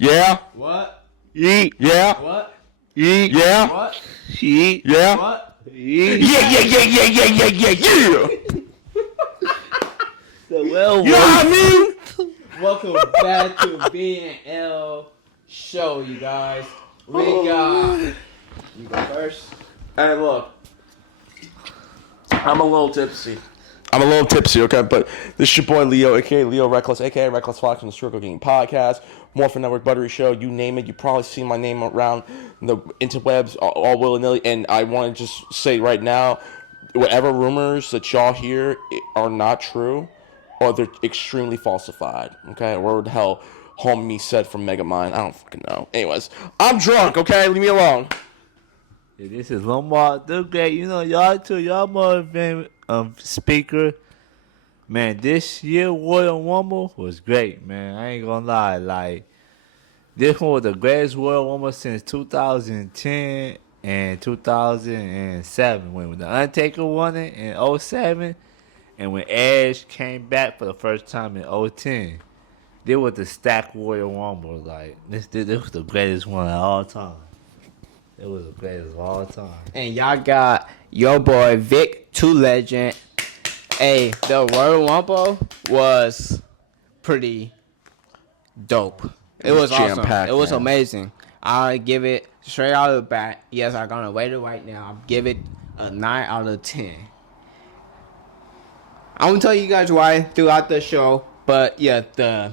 Yeah. What? Yeet. Yeah. What? Yeet. Yeah. What? Yeet. Yeah. What? Yeah. The well, You know what I mean? Welcome back to B&L show, you guys. We got... You go first. Hey, look. I'm a little tipsy, okay? But this is your boy Leo, a.k.a. Leo Reckless, a.k.a. Reckless Fox from the Circle Game Podcast, Morphin Network Buttery Show, you name it. You probably seen my name around the interwebs all willy-nilly. And I want to just say right now, whatever rumors that y'all hear are not true, or they're extremely falsified, okay? Or what the hell homie said from Megamind. I don't fucking know. Anyways, I'm drunk, okay? Leave me alone. Yeah, this is Lamar the Great. You know, y'all too. Y'all more than speaker. Man, this year Royal Rumble was great, man. I ain't gonna lie. Like, this one was the greatest Royal Rumble since 2010 and 2007 when The Undertaker won it in 2007 and when Edge came back for the first time in 2010. This was the stacked Royal Rumble. Like, this was the greatest one of all time. It was the greatest of all time. And y'all got your boy Vic, 2 Legend. Hey, the Royal Rumble was pretty dope. It was awesome. Jam-packed, It was man. amazing. I give it straight out of the bat. Yes, I'm gonna rate it right now. I'll give it a 9 out of 10. I'm gonna tell you guys why throughout the show, but yeah, the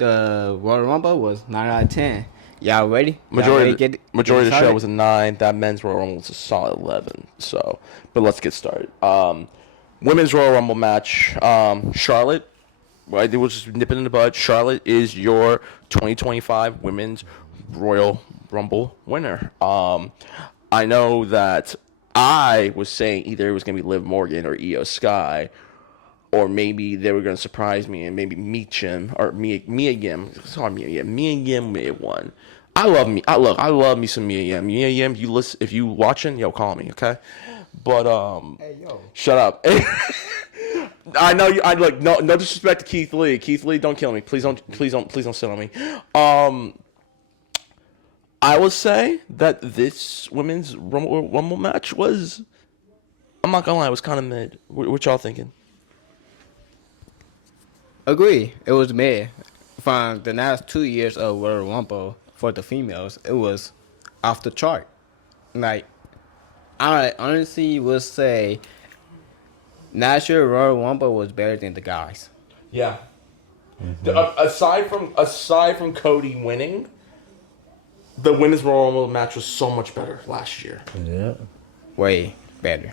Royal Rumble was 9 out of 10. Y'all ready? Majority Y'all ready of the show started? was a 9. That men's Royal Rumble was a solid 11. So, but let's get started. Women's Royal Rumble match. Charlotte, right? They were just nipping in the bud. Charlotte is your 2025 Women's Royal Rumble winner. I know that I was saying either it was going to be Liv Morgan or Io Sky, or maybe they were going to surprise me and maybe Mia Yim. Sorry, Mia Yim may have won. I love me some Mia Yim. Mia Yim, if you watching, call me, okay? But Hey, yo. shut up. I know you. No disrespect to Keith Lee. Keith Lee, don't kill me. Please don't sit on me. I will say that this women's Rumble match was, I'm not gonna lie, it was kind of mid. What y'all thinking? Agree. It was mid. From the last 2 years of Royal Rumble for the females, it was off the chart. Like, I honestly would say last year Royal Rumble was better than the guys. Yeah. Aside from Cody winning, the women's Royal Rumble match was so much better last year. Yeah. Way better.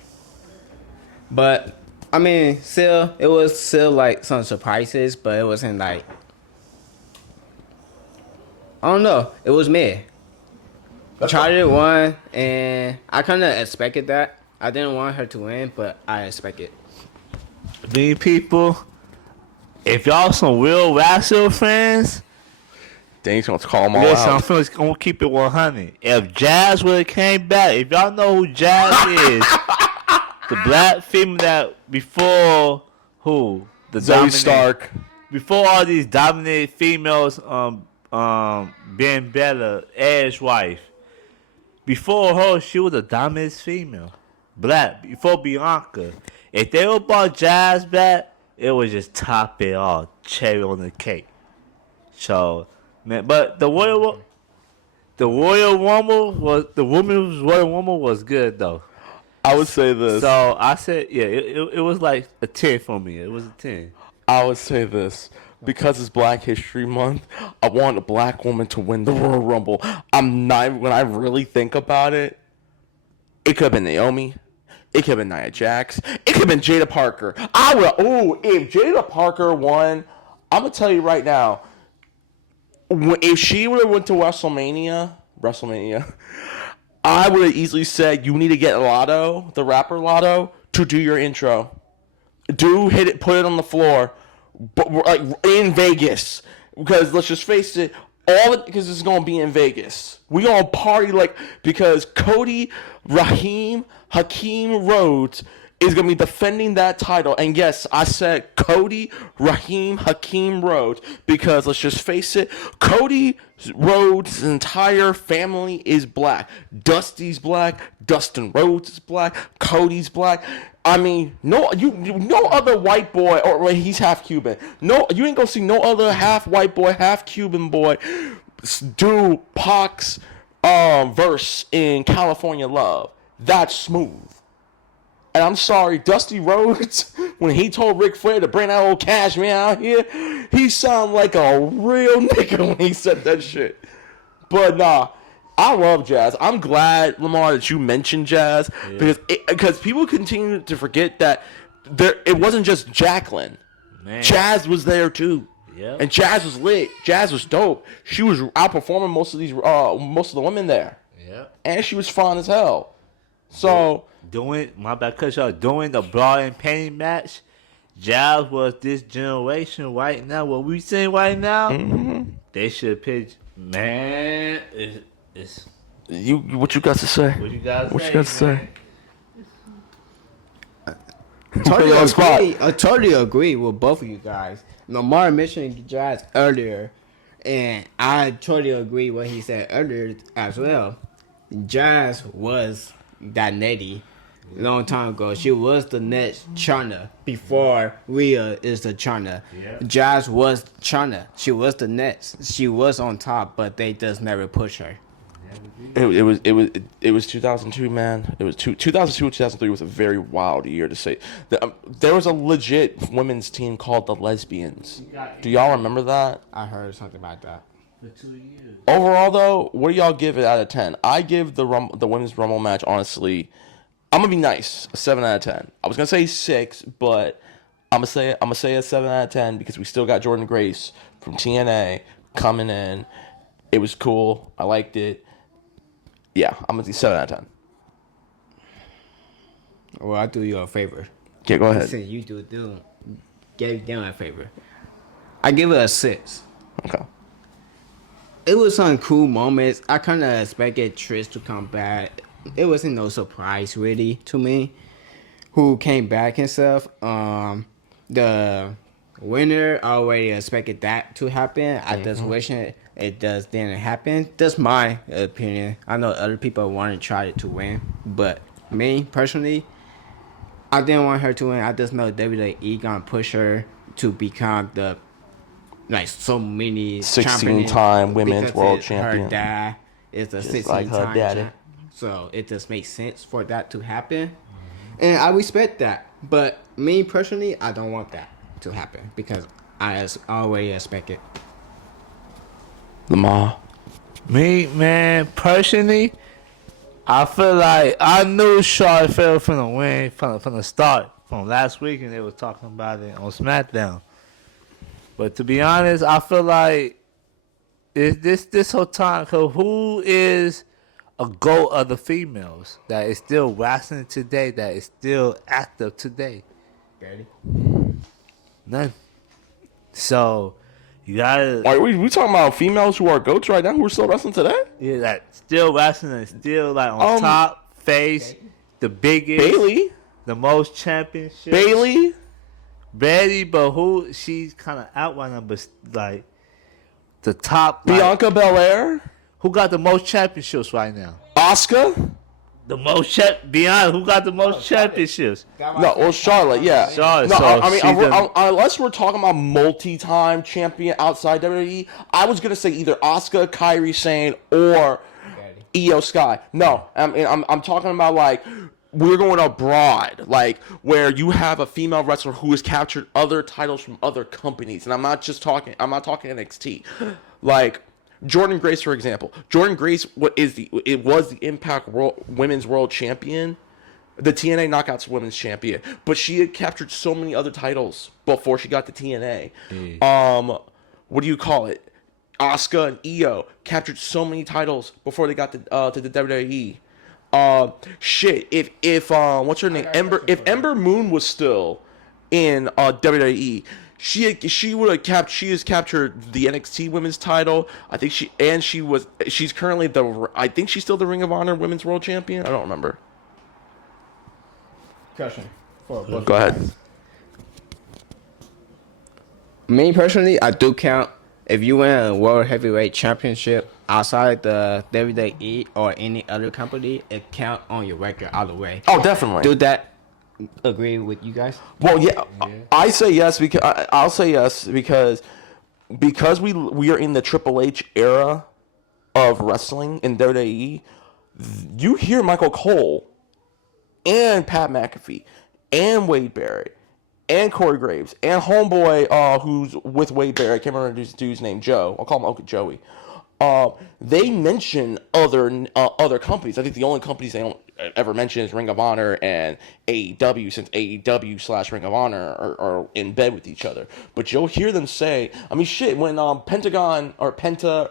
But I mean, it was still like some surprises, but it wasn't like, I don't know. It was mid. Charlotte won, and I kind of expected that. I didn't want her to win, but I expected. These people, if y'all some real wrestling fans, Dane's gonna call them all listen, out. I'm gonna keep it 100. If Jazz would have came back, if y'all know who Jazz is, the black female that before who the Zoe dominant- Stark. before all these dominant females, being Bella, Edge's wife. Before her, she was the dominant female, black. Before Bianca, if they were brought Jazz back, it was just top it all, cherry on the cake. So, man, but the Royal Rumble was the women's Royal Rumble was good though. I would say this. So I said, yeah, it was like a 10 for me. It was a 10. I would say this. Because it's Black History Month, I want a black woman to win the Royal Rumble. When I really think about it, it could have been Naomi. It could have been Nia Jax. It could have been Jada Parker. If Jada Parker won, I'm going to tell you right now, if she would have went to WrestleMania, I would have easily said, you need to get Lotto, the rapper Lotto, to do your intro. Put it on the floor. But we're like in Vegas, because let's just face it, because it's gonna be in Vegas. We gonna party because Cody, Hakeem Rhodes, is going to be defending that title. And yes, I said Cody Hakeem Rhodes because let's just face it, Cody Rhodes' entire family is black. Dusty's black. Dustin Rhodes is black. Cody's black. I mean, no other white boy, or well, he's half Cuban. No, you ain't gonna see no other half white boy, half Cuban boy do Pac's verse in California Love. That's smooth. And I'm sorry, Dusty Rhodes, when he told Ric Flair to bring that old Cashmere out here, he sounded like a real nigga when he said that shit. But nah, I love Jazz. I'm glad, Lamar, that you mentioned Jazz because people continue to forget that it wasn't just Jacqueline. Man. Jazz was there too. Yep. And Jazz was lit. Jazz was dope. She was outperforming most of the women there. Yep. And she was fine as hell. So Doing the bra and panty match, Jazz was this generation right now. What we saying right now, they should pitch. Man, it's what you got to say? what you guys What you got to say? I totally agree with both of you guys. Lamar mentioned Jazz earlier, and I totally agree what he said earlier as well. Jazz was that netty long time ago. She was the next China before Rhea is the China. Yeah. Jazz was China. She was the next. She was on top, but they just never push her. It was 2002, man. It was 2002 and 2003 was a very wild year to say. There was a legit women's team called the Lesbians. Do y'all remember that? I heard something about that. for 2 years. Overall, though, what do y'all give it out of 10? I give the women's Rumble match, honestly, I'm gonna be nice, a 7 out of 10. I was gonna say 6, but I'm gonna say a 7 out of 10 because we still got Jordan Grace from TNA coming in. It was cool. I liked it. Yeah, I'm gonna do 7 out of 10. Well, I'll do you a favor. Okay, go ahead. Since you gave them a favor. I give it a 6. Okay. It was some cool moments. I kind of expected Trish to come back. It wasn't no surprise really to me who came back and stuff. The winner, I already expected that to happen. I just wish it just didn't happen. That's my opinion. I know other people want to try to win, but me personally, I didn't want her to win. I just know WWE gonna push her to become the so many 16-time women's because world her champion. dad is a Just like her 16-time daddy. champ. So it just makes sense for that to happen. And I respect that. But me personally, I don't want that to happen because I already expect it. Lamar. Me, man, personally, I feel like I knew Charlotte Flair was finna win from the start. From last week, and they were talking about it on SmackDown. But to be honest, I feel like this whole time, cause who is a GOAT of the females that is still wrestling today, that is still active today? Daddy. None. So you gotta Are we talking about females who are goats right now who are still wrestling today? that still wrestling and still like on top, face, the biggest, Bailey. the most championships. Bailey. But who she's kind of out right now, but like the top. Like, Bianca Belair. who got the most championships right now? Asuka. The most beyond who got the most championships? No, well, Charlotte, yeah. Charlotte, No, so I mean, she's unless we're talking about multi-time champion outside WWE, I was gonna say either Asuka, Kairi Sane, or Io Sky. No, I mean, I'm talking about like we're going abroad, like where you have a female wrestler who has captured other titles from other companies, and I'm not talking NXT, like. Jordan Grace, for example. Jordan Grace was the Impact Women's World Champion, the TNA Knockouts Women's Champion, but she had captured so many other titles before she got to TNA. What do you call it? Asuka and Io captured so many titles before they got to the WWE. If what's her name? If Ember Moon was still in WWE. She has captured the NXT Women's title. I think she's currently I think she's still the Ring of Honor Women's World Champion. I don't remember. Question. For both Go you ahead. guys. Me personally, I do count if you win a World Heavyweight Championship outside the WWE or any other company, it count on your record all the way. Oh, definitely. Do that agree with you guys? Well, yeah, I say yes because I'll say yes because we are in the Triple H era of wrestling in WWE. You hear Michael Cole and Pat McAfee and Wade Barrett and Corey Graves and Homeboy, who's with Wade Barrett. I can't remember his dude's name. Joe. I'll call him Uncle Joey. They mention other companies. I think the only companies they don't ever mention is Ring of Honor and AEW, since AEW / Ring of Honor are in bed with each other. But you'll hear them say, I mean, shit, when Pentagon or Pentagon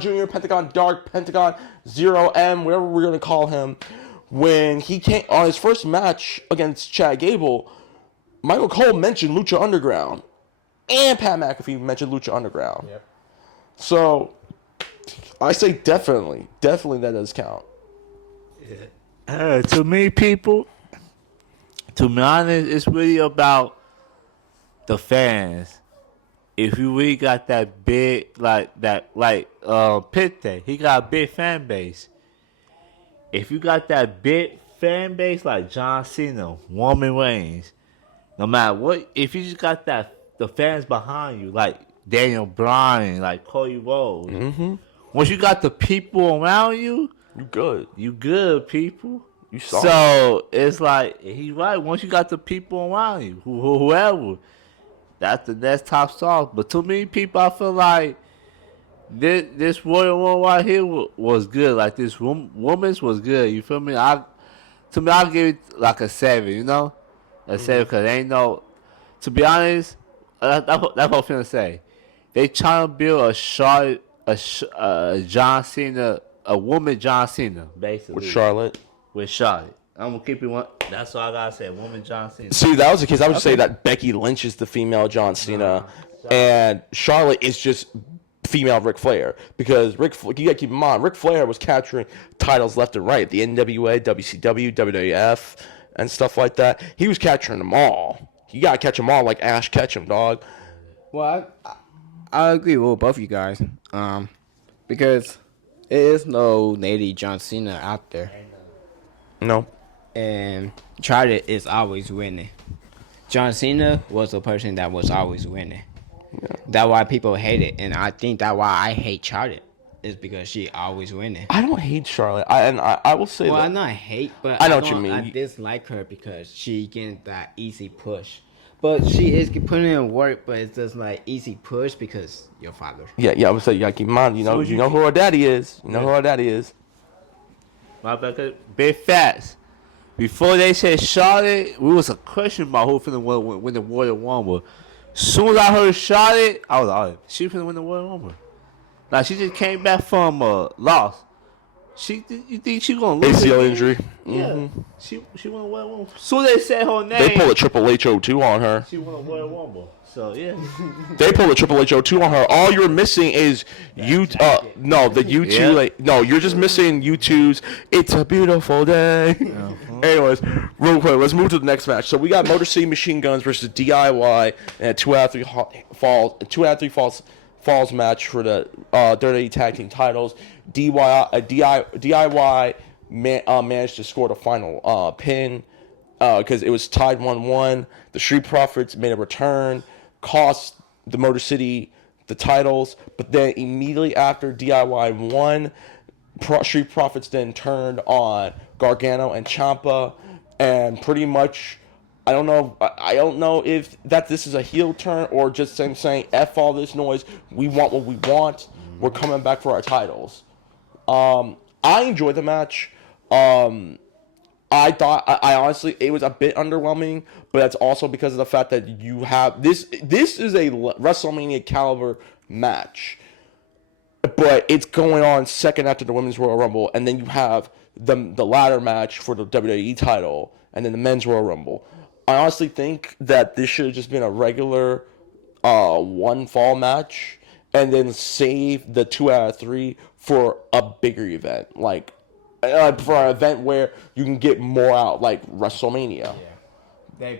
Junior, Pentagon Dark, Pentagon Zero M, whatever we're gonna call him, when he came on his first match against Chad Gable, Michael Cole mentioned Lucha Underground, and Pat McAfee mentioned Lucha Underground. Yep. So, I say definitely that does count. To me, people, to be honest, it's really about the fans. If you really got that big, Pite, he got a big fan base. If you got that big fan base like John Cena, Roman Reigns, no matter what, if you just got the fans behind you, like Daniel Bryan, like Cody Rhodes, once you got the people around you, You good? you good, people. You solid. So it's like he's right. Once you got the people around you, whoever, that's the next top star. But to me, people, I feel like this Royal Rumble right here was good. Like this woman's was good. You feel me? I'll give it like a 7. You know, a 7 because ain't no. To be honest, that's what I'm finna say. They trying to build a John Cena, a woman John Cena, basically. With Charlotte. With Charlotte. I'm gonna keep it one. That's all I gotta say. Woman John Cena. See, if that was the case, I would say that Becky Lynch is the female John Cena, and Charlotte is just female Ric Flair. Because you gotta keep in mind, Ric Flair was capturing titles left and right, the NWA, WCW, WWF, and stuff like that. He was capturing them all. You gotta catch them all like Ash Ketchum, dog. Well, I agree with both you guys. Because there is no lady John Cena out there. No. And Charlotte is always winning. John Cena was the person that was always winning. Yeah. That's why people hate it, and I think that's why I hate Charlotte. Is because she always winning. I don't hate Charlotte. I will say well, that. I not hate, but I know what you mean. I dislike her because she getting that easy push. But she is putting in work, but it's just like easy push because your father. Yeah, I would say you gotta keep in mind. You know who our daddy is. You know who our daddy is. My bad. Big facts. Before they said Charlotte, we was a question about who finna win the Royal Rumble. Soon as I heard Charlotte, I was like, she finna win the Royal Rumble. Like she just came back from a loss. You think she gonna lose? ACL again? injury. Yeah. She won a Royal Rumble. Soon as they said her name, They pulled a Triple H 02 on her. She won a Royal Rumble. So yeah. They pulled a Triple H 02 on her. All you're missing is no, the U2. Yeah. Like, no, you're just missing U2's "It's a Beautiful Day." Anyways, real quick, let's move to the next match. So we got Motor City Machine Guns versus DIY and 2 out of 3 falls match for the WWE Tag Team titles. DIY managed to score the final pin because it was tied 1-1. The Street Profits made a return, cost the Motor City the titles, but then immediately after DIY won, Street Profits then turned on Gargano and Ciampa, and pretty much, I don't know if this is a heel turn or just them saying F all this noise. We want what we want. We're coming back for our titles. I enjoyed the match. I thought, I honestly, it was a bit underwhelming, but that's also because of the fact that you have this is a WrestleMania caliber match, but it's going on second after the Women's Royal Rumble, and then you have the ladder match for the WWE title, and then the Men's Royal Rumble. I honestly think that this should have just been a regular one fall match, and then save the 2 out of 3 for a bigger event, like for an event where you can get more out, like WrestleMania. Yeah, they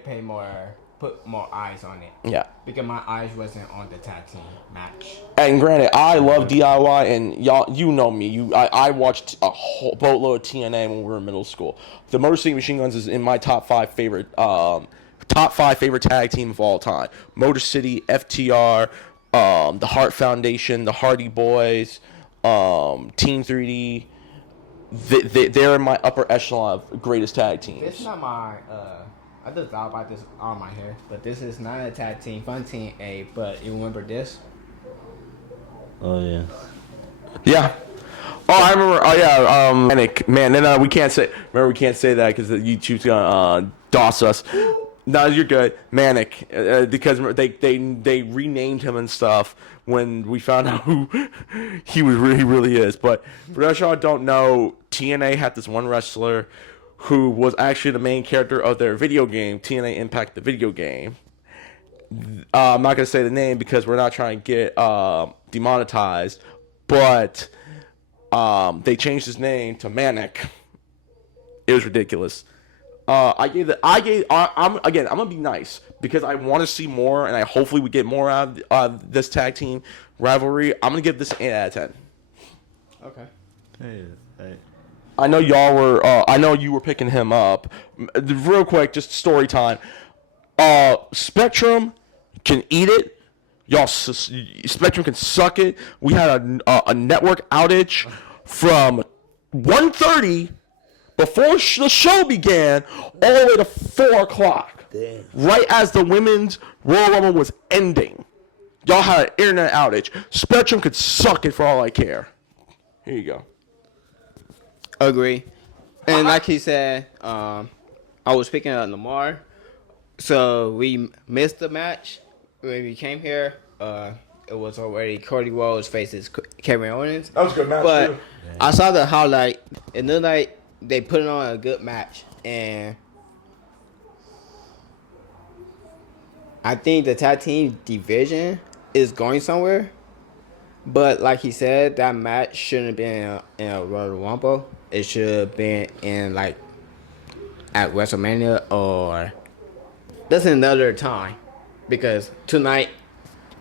put more eyes on it. Yeah. Because my eyes wasn't on the tag team match. And granted, I love DIY, and y'all, you know me. I watched a whole boatload of TNA when we were in middle school. The Motor City Machine Guns is in my top five favorite tag team of all time. Motor City, FTR, the Hart Foundation, the Hardy Boys, Team 3D. They're in my upper echelon of greatest tag teams. It's not my. I just thought about this on my hair, but this is not a tag team, Fun Team A. But you remember this? Oh yeah. Yeah. Oh, I remember. Oh yeah. Manic. Man, then we can't say. Remember, we can't say that because YouTube's gonna DOS us. No, you're good. Manic, because they renamed him and stuff when we found out who he really is. But for those y'all don't know, TNA had this one wrestler who was actually the main character of their video game, TNA Impact, the video game. I'm not gonna say the name because we're not trying to get demonetized, but they changed his name to Manic. It was ridiculous. I'm gonna be nice because I want to see more, and I hopefully we get more out of this tag team rivalry. I'm gonna give this an 8 out of 10. Okay. Hey. I know y'all were. I know you were picking him up. Real quick, just story time. Spectrum can eat it. Y'all, Spectrum can suck it. We had a network outage from 1:30 before the show began all the way to 4 o'clock. Damn. Right as the women's Royal Rumble was ending. Y'all had an internet outage. Spectrum could suck it for all I care. Here you go. Agree. And like he said, I was picking up Lamar. So we missed the match when we came here. It was already Cody Rhodes faces Kevin Owens. That was a good match, but too. I saw the highlight. It looked like they put it on a good match. And I think the tag team division is going somewhere. But like he said, that match shouldn't have been in a Royal Rumble. It should have been in like at WrestleMania or that's another time. Because tonight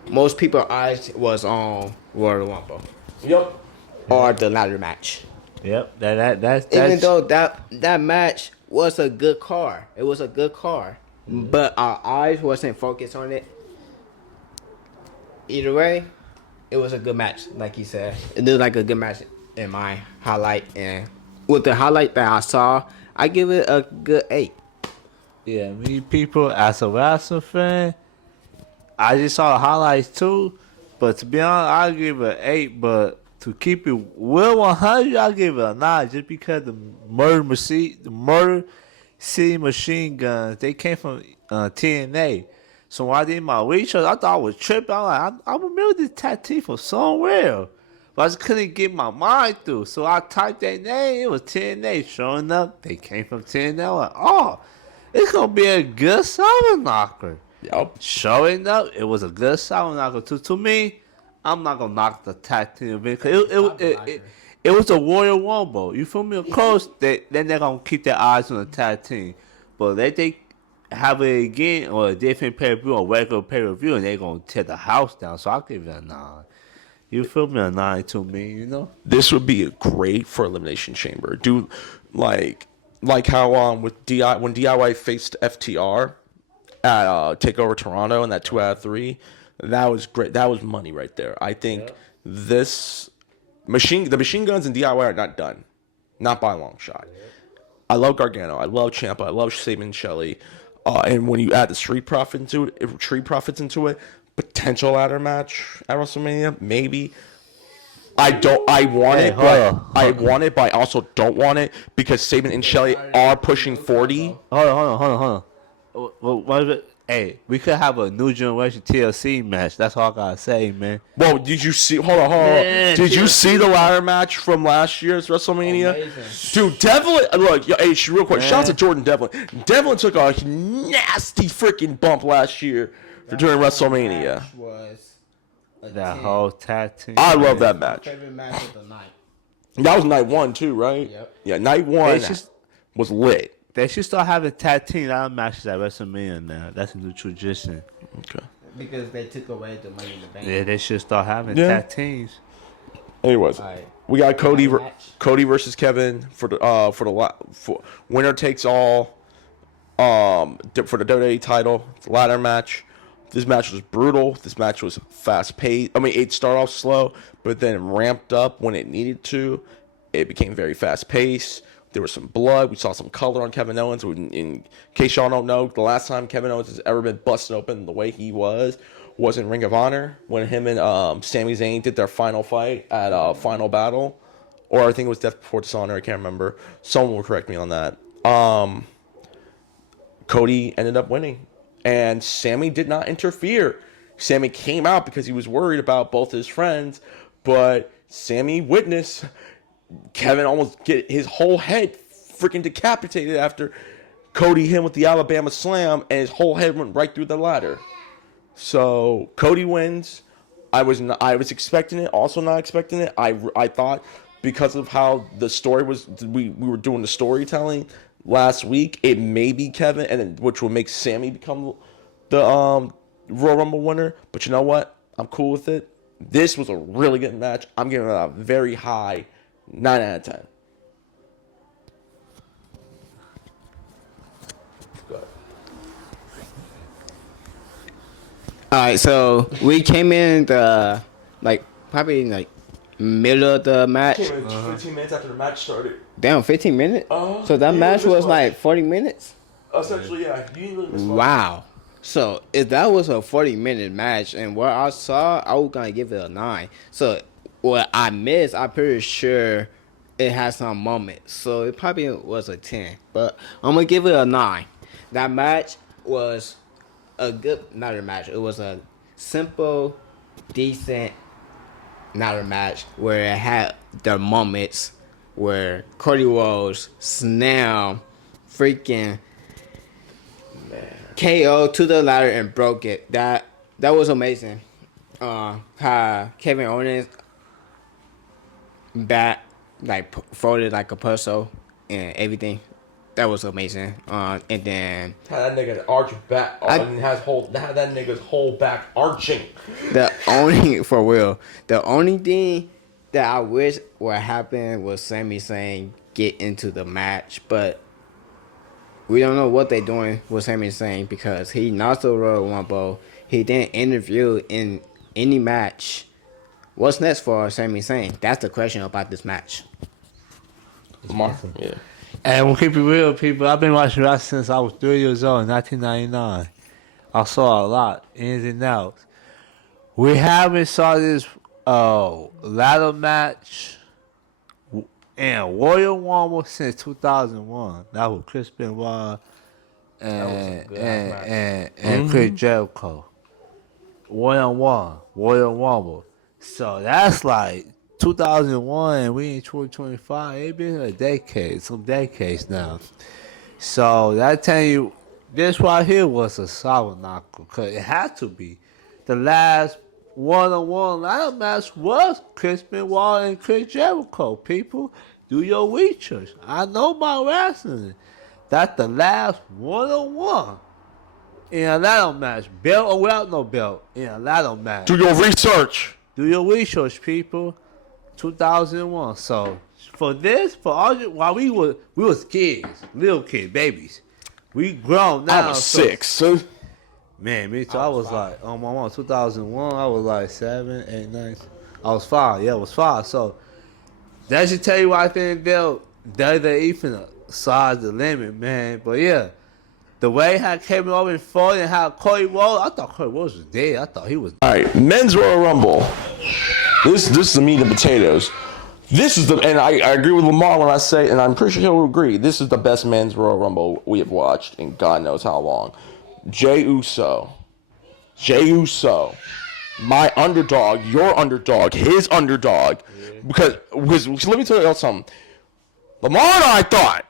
most people's eyes was on Royal Rumble. Yep. Or the ladder match. Yep. That's Even though that match was a good card. It was a good card. Mm-hmm. But our eyes wasn't focused on it. Either way, it was a good match, like he said. It looked like a good match in my highlight. And with the highlight that I saw, I give it a good 8. Yeah, me people as a wrestling fan, I just saw the highlights too. But to be honest, I give it an 8. But to keep it well 100, I give it a 9 just because the Murder City Machine Guns, they came from TNA. So when I did my research, I thought I was tripping. I'm like, I remember this tattoo from somewhere. But I just couldn't get my mind through. So I typed that name. It was TNA. Showing up, they came from TNA. I'm like, oh, it's going to be a good summer knocker. Yep. Showing up, it was a good summer knocker. To me, I'm not going to knock the tag team event. It was a Royal Rumble. You feel me? Of course, then they're going to keep their eyes on the tag team. But they have it again or a different pay-per-view or regular pay-per-view, and they're going to tear the house down. So I'll give it a 9. You feel me? A 9 to me, you know? This would be great for Elimination Chamber. Do like how when DIY faced FTR at TakeOver Toronto in that 2 out of 3, that was great. That was money right there. I think the Machine Guns and DIY are not done, not by a long shot. I love Gargano. I love Ciampa. I love Saban Shelley. And when you add the Street Profits into it, potential ladder match at WrestleMania, maybe. I want it, but I also don't want it because Saban and Shelley are pushing 40. Hold on. What is it? Hey, we could have a new generation TLC match. That's all I gotta say, man. Well, did you see? Hold on. Did you see the ladder match from last year's WrestleMania? Amazing. Dude, Devlin. Look, hey, real quick. Shout out to Jordan Devlin. Devlin took a nasty freaking bump last year during WrestleMania. Was That whole tag team. I love that match. favorite match of the night. That was night one too, right? Yep. Yeah, night one They should- was lit. They should start having tag team ladder matches at WrestleMania now. That's a new tradition. Okay. Because they took away the Money in the Bank. Yeah, they should start having Yeah. tag teams. Anyways, Alright. we got Cody Match. Cody versus Kevin for the winner takes all for the WWE title, the ladder match. This match was brutal. This match was fast paced. I mean, it started off slow, but then ramped up when it needed to. It became very fast paced. There was some blood. We saw some color on Kevin Owens. In case y'all don't know, the last time Kevin Owens has ever been busted open the way he was in Ring of Honor when him and Sami Zayn did their final fight at Final Battle. Or I think it was Death Before Dishonor. I can't remember. Someone will correct me on that. Cody ended up winning. And Sami did not interfere. Sami came out because he was worried about both his friends. But Sami witnessed Kevin almost get his whole head freaking decapitated after Cody hit him with the Alabama Slam. And his whole head went right through the ladder. So Cody wins. I was expecting it. Also not expecting it. I thought because of how the story was, we were doing the storytelling last week, it may be Kevin, and then, which will make Sami become the Royal Rumble winner. But you know what? I'm cool with it. This was a really good match. I'm giving it a very high 9 out of 10. Alright, so we came in the probably middle of the match. 15 minutes after the match started. Damn, 15 minutes? So that yeah, match this was much. like 40 minutes? Essentially, yeah. You didn't really miss much. Wow. So if that was a 40-minute match and what I saw, I was going to give it a 9. So what I missed, I'm pretty sure it had some moments. So it probably was a 10. But I'm going to give it a 9. That match was not a match. It was a simple, decent, not a match where it had the moments where Cody Rhodes snap freaking KO to the ladder and broke it. That was amazing. How Kevin Owens folded like a puzzle and everything. That was amazing. And then Had that nigga arch back, and had that nigga's whole back arching. the only thing that I wish would happen was Sami Zayn get into the match, but we don't know what they're doing with Sami Zayn because he not the Royal Rumble. He didn't interview in any match. What's next for Sami Zayn? That's the question about this match. Yeah. And we'll keep it real, people. I've been watching wrestling since I was 3 years old in 1999. I saw a lot, ins and outs. We haven't saw this ladder match and Royal Rumble since 2001. That was Chris Benoit and Chris Jericho. 1-on-1, Royal Rumble. So that's like 2001, we in 2025. It's been a decade, some decades now. So that tell you, this right here was a solid knockout, because it had to be. The last one-on-one ladder match was Chris Benoit and Chris Jericho. People, do your research. I know about wrestling. That's the last one-on-one in a ladder match. Belt or without no belt in a ladder match. Do your research. Do your research, people. 2001. So for this, for all while we was kids, little kids, babies, we grown now. I was so- 6. So Man, me too. I was like, oh my mom, 2001. I was like 7, 8, 9. I was 5. Yeah, I was 5. So that should tell you why I think they're even size the limit, man. But yeah, the way how Kevin Owens fought and how Cody Rhodes, I thought Cody Rhodes was dead. I thought he was. all right, men's Royal Rumble. This is the meat and potatoes. This is and I agree with Lamar when I say, and I'm pretty sure he'll agree. This is the best men's Royal Rumble we have watched in God knows how long. Jey Uso, my underdog, your underdog, his underdog. Because let me tell you something. Lamar and I thought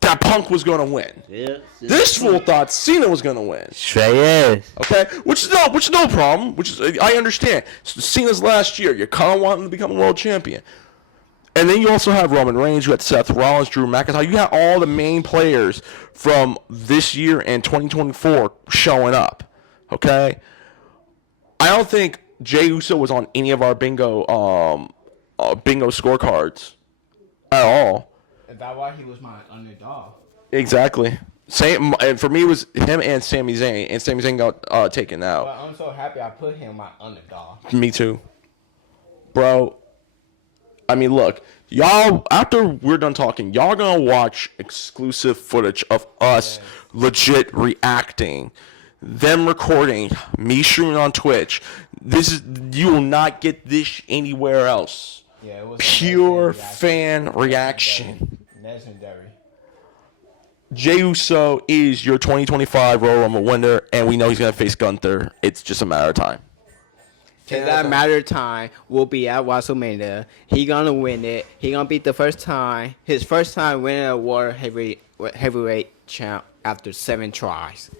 that Punk was going to win. Yeah. This fool thought Cena was going to win. Straight ass. Okay, which is no problem. Which is I understand. Cena's last year. You kind of want him to become a world champion. And then you also have Roman Reigns, you got Seth Rollins, Drew McIntyre. You got all the main players from this year and 2024 showing up. Okay? I don't think Jey Uso was on any of our bingo scorecards at all. Is that why he was my underdog? Exactly. Same, and for me, it was him and Sami Zayn, and Sami Zayn got taken out. But I'm so happy I put him my underdog. Me too. Bro, I mean, look, y'all, after we're done talking, y'all gonna watch exclusive footage of us legit reacting, them recording, me streaming on Twitch. You will not get this anywhere else. Yeah, it was Pure fan reaction. Legendary. Jey Uso is your 2025 Royal Rumble winner, and we know he's gonna face Gunther. It's just a matter of time. In that matter of time, will be at WrestleMania. He gonna win it. He gonna be his first time winning a World Heavyweight champ after 7 tries.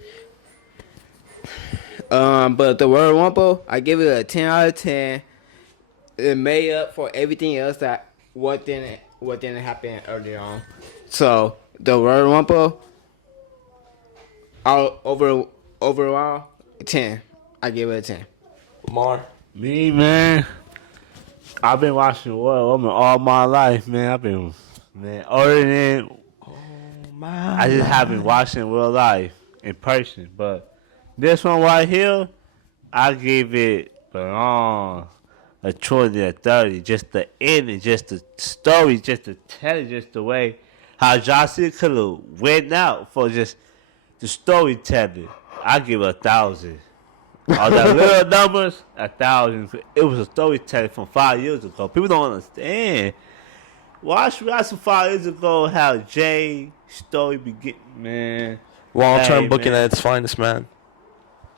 But the Royal Rumble, I give it a 10 out of 10. It made up for everything else that what didn't happen earlier on. So the Royal Rumble, overall 10. I give it a 10. Lamar. Me, man. I've been watching Royal Rumble all my life, man. I've been, ordering it. I just haven't watched it in real life, in person. But this one right here, I give it a 20 or 30. Just the ending, just the story, just the telling, just the way how John Cena could have went out for just the storytelling. I give it 1,000. All that little numbers, 1,000. It was a storytelling from 5 years ago. People don't understand. Watch from 5 years ago how Jay story begin, man. Long-term Hey, booking man. at its finest, man.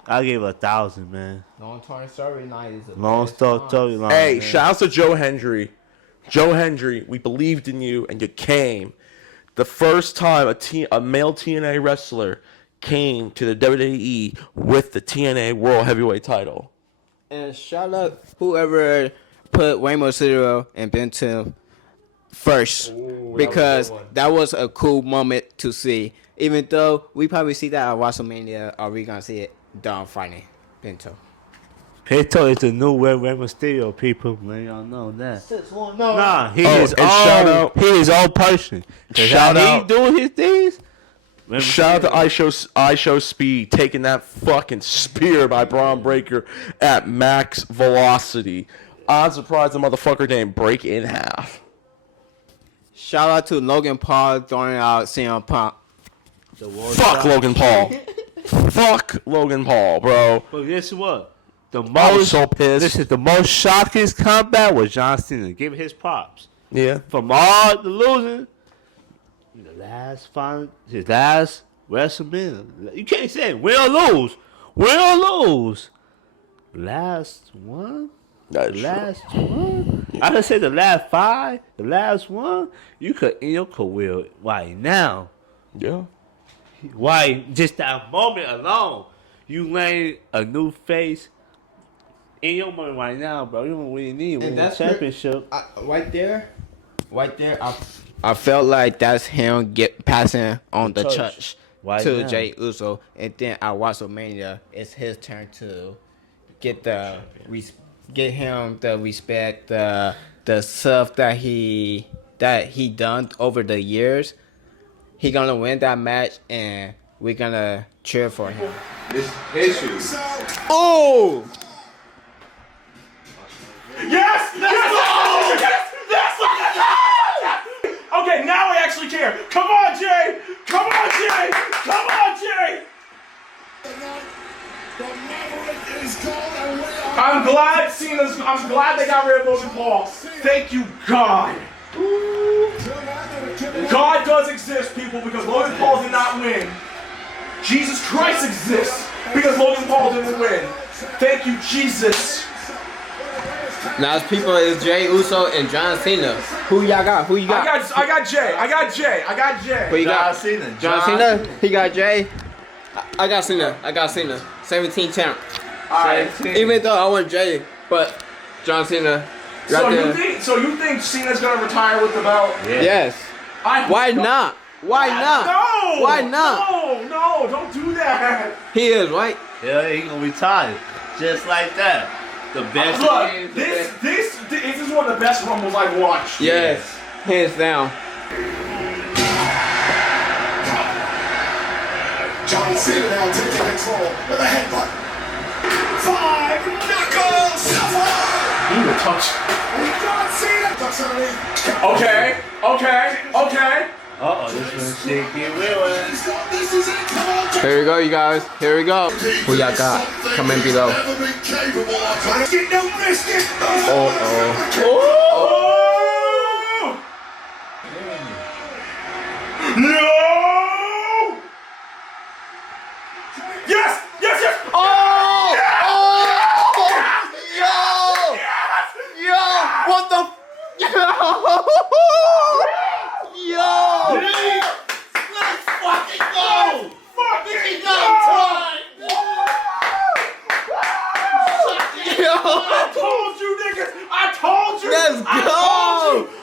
I gave it 1,000, man. Long-term storyline is a Long storyline. Hey, man. shouts to Joe Hendry. Joe Hendry, we believed in you, and you came. The first time a male TNA wrestler came to the WWE with the TNA World Heavyweight title. And shout out whoever put Rey Mysterio and Benton first, because that was a cool moment to see. Even though we probably see that at WrestleMania, or we gonna see it Don fighting Bento. Pinto is the new Rey Mysterio, people. Man, y'all know that. Nah, he Oh, is and shout out- he is own person. 'Cause Shout how out- he doing his things. Rey Shout out Mysterio. to iShow Speed taking that fucking spear by Braun Breaker at max velocity. I'm surprised the motherfucker didn't break in half. Shout out to Logan Paul throwing out CM Punk. Fuck Logan Paul. Fuck Logan Paul, bro. But guess what? The I was most so pissed. This is the most shocking comeback was John Cena. Give him his props. Yeah. From all the losing, his last WrestleMania. You can't say win or lose. Win or lose. Last one? That's The true. last one? I could say the last 5. The last one? You could end your career right now. Yeah. Why? Just that moment alone, you laying a new face in your moment right now, bro. You don't really need win a that's championship. Right there, I felt like that's him passing on the Touch. touch Right to now. Jey Uso, and then at WrestleMania, it's his turn to get him the respect, the stuff that he done over the years. He gonna win that match, and we're gonna cheer for him. This history. Oh! Yes! Yes! Yes! Yes! Okay, now I actually care. Come on, Jay! Come on, Jay! Come on, Jay! I'm glad they got rid of Logan Paul. Thank you, God. God does exist, people, because Logan Paul did not win. Jesus Christ exists because Logan Paul didn't win. Thank you, Jesus. Now it's people is Jey Uso and John Cena. Who y'all got? Who you got? I got Jay. I got Jay. Who you got? Cena. John Cena. He got Jay. I got Cena. 17 champ. Alright. Even though I want Jay, but John Cena. So there. you think Cena's gonna retire with the belt? Yeah. Yes. I Why not? Why not? No. Why not? No, don't do that. He is, right? Yeah, he gonna retire. Just like that. The best. Look, this is one of the best Rumbles I've watched. Yes. Hands down. John Cena now taking control with a headbutt. 5 knuckles shuffle. He would touch. John Cena ducks underneath. Okay. Uh-oh, this one's shaky wheeling. This is it. Come on, John. Here we go, you guys. Here we go. Who y'all got? Comment below. Never been capable of trying to get no biscuit. Oh. No! Yes! Oh! Yo! What the? Yo! Let's fucking go. Fucking Go time. Yo! Come